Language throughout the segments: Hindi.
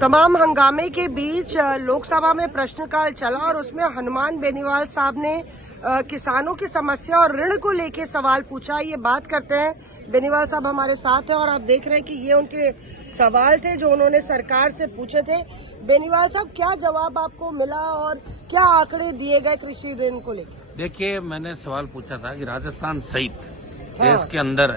तमाम हंगामे के बीच लोकसभा में प्रश्नकाल चला और उसमें हनुमान बेनीवाल साहब ने किसानों की समस्या और ऋण को लेकर सवाल पूछा। ये बात करते हैं, बेनीवाल साहब हमारे साथ हैं और आप देख रहे हैं कि ये उनके सवाल थे जो उन्होंने सरकार से पूछे थे। बेनीवाल साहब, क्या जवाब आपको मिला और क्या आंकड़े दिए गए कृषि ऋण को लेकर? देखिए, मैंने सवाल पूछा था कि राजस्थान सहित देश के अंदर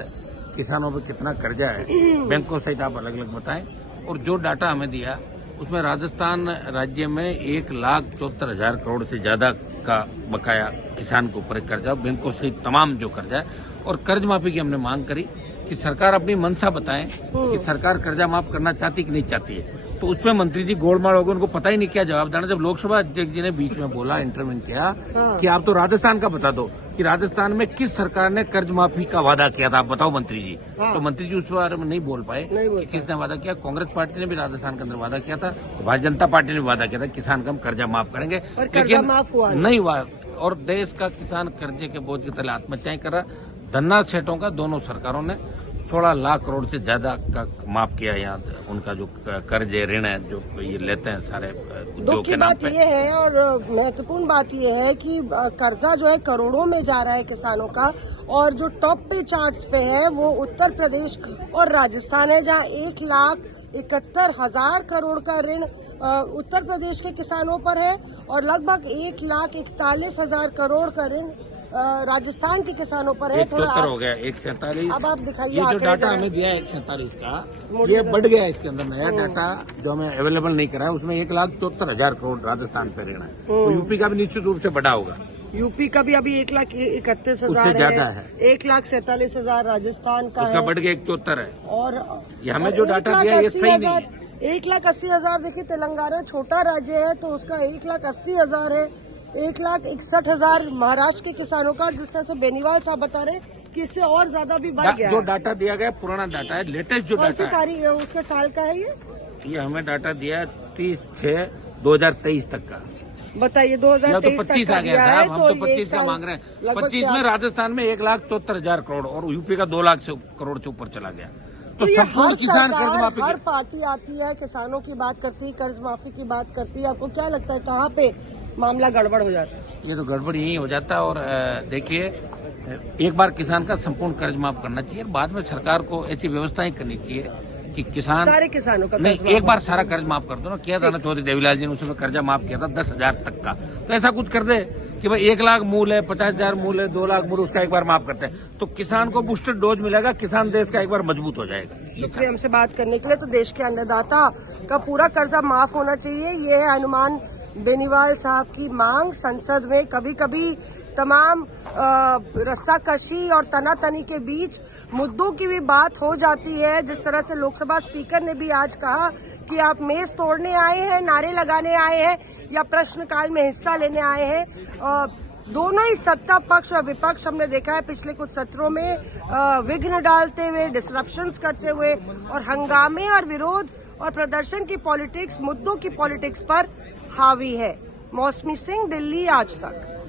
किसानों पे कितना कर्जा है, बैंकों सहित आप अलग अलग बताएं। और जो डाटा हमें दिया उसमें राजस्थान राज्य में 1,74,000 करोड़ से ज्यादा का बकाया किसान के ऊपर कर्जा, बैंकों सहित तमाम जो कर्जा है। और कर्ज माफी की हमने मांग करी कि सरकार अपनी मंशा बताएं कि सरकार कर्जा माफ करना चाहती कि नहीं चाहती है। तो उसमें मंत्री जी गोलमाल हो गए, उनको पता ही नहीं क्या जवाब देना। जब लोकसभा अध्यक्ष जी ने बीच में बोला, इंटरव्यू किया कि आप तो राजस्थान का बता दो कि राजस्थान में किस सरकार ने कर्ज माफी का वादा किया था, आप बताओ मंत्री जी। तो मंत्री जी उस बारे में नहीं बोल पाए कि किसने वादा किया। कांग्रेस पार्टी ने भी राजस्थान के अंदर वादा किया था, भारतीय जनता पार्टी ने भी वादा किया था किसान का हम कर्जा माफ करेंगे, लेकिन नहीं हुआ। और देश का किसान कर्जे के बोझ के तले आत्महत्याएं कर रहा। धन्ना सेठों का दोनों सरकारों ने 16 लाख करोड़ से ज्यादा का माफ किया। यहाँ उनका जो कर्ज है, ऋण है, जो ये लेते हैं सारे उद्योग के नाम पे। ये है और महत्वपूर्ण बात ये है कि कर्जा जो है करोड़ों में जा रहा है किसानों का, और जो टॉप पे चार्ट्स पे है वो उत्तर प्रदेश और राजस्थान है, जहाँ 1,71,000 करोड़ का ऋण उत्तर प्रदेश के किसानों पर है और लगभग 1,41,000 करोड़ का ऋण राजस्थान के किसानों पर है। थोड़ा हो गया 1,47। अब आप दिखाइए, ये जो डाटा हमें दिया है 1,47 का, ये बढ़ गया। इसके अंदर नया डाटा जो हमें अवेलेबल नहीं करा है, उसमें 1,74,000 करोड़ राजस्थान पे ऋण है। तो यूपी का भी निश्चित रूप से बढ़ा होगा। यूपी का भी अभी 1,31,000 ज्यादा है। 1,47,000 राजस्थान का उसका बढ़ गया 1,74 है। और ये हमें जो डाटा दिया ये सही नहीं है। 1,80,000 देखिए, तेलंगाना छोटा राज्य है तो उसका 1,80,000 है। 1,61,000 महाराष्ट्र के किसानों का, जिस तरह से बेनीवाल साहब बता रहे कि इससे और ज्यादा भी बढ़ गया। जो डाटा दिया गया पुराना डाटा है, लेटेस्ट जो डाटा है उसके साल का है। ये हमें डाटा दिया है 30/6/2023 तक का। बताइए, 2023 तो 25 आ गया था, हम तो 25 का मांग रहे हैं। 25 में राजस्थान में 1,74,000 करोड़ और यूपी का 2 लाख करोड़ से ऊपर चला गया। तो संपूर्ण किसान कर्ज माफी, हर पार्टी आती है, किसानों की बात करती है, कर्ज माफी की बात करती है। आपको क्या लगता है कहाँ पे मामला गड़बड़ हो जाता है? ये तो गड़बड़ यही हो जाता है। और देखिए, एक बार किसान का संपूर्ण कर्ज माफ करना चाहिए, बाद में सरकार को ऐसी व्यवस्थाएं करनी चाहिए कि किसान, सारे किसानों का नहीं, एक बार सारा कर्ज माफ कर दो ना। किया था ना चौधरी देवीलाल जी ने, उसमें कर्जा माफ किया था 10,000 तक का। तो ऐसा कुछ कर दे कि भाई 1 लाख मूल है, 50,000 मूल है, 2 लाख मूल, उसका एक बार माफ करते हैं तो किसान को बूस्टर डोज मिलेगा, किसान देश का एक बार मजबूत हो जाएगा। शुक्रिया हमसे बात करने के लिए। तो देश के अन्नदाता का पूरा कर्जा माफ होना चाहिए, ये है हनुमान बेनीवाल साहब की मांग। संसद में कभी कभी तमाम रस्साकशी और तनातनी के बीच मुद्दों की भी बात हो जाती है। जिस तरह से लोकसभा स्पीकर ने भी आज कहा कि आप मेज तोड़ने आए हैं, नारे लगाने आए हैं या प्रश्नकाल में हिस्सा लेने आए हैं। दोनों ही सत्ता पक्ष और विपक्ष हमने देखा है पिछले कुछ सत्रों में विघ्न डालते हुए, डिसरप्शंस करते हुए और हंगामे और विरोध और प्रदर्शन की पॉलिटिक्स, मुद्दों की पॉलिटिक्स पर हावी है। मौसमी सिंह, दिल्ली, आज तक।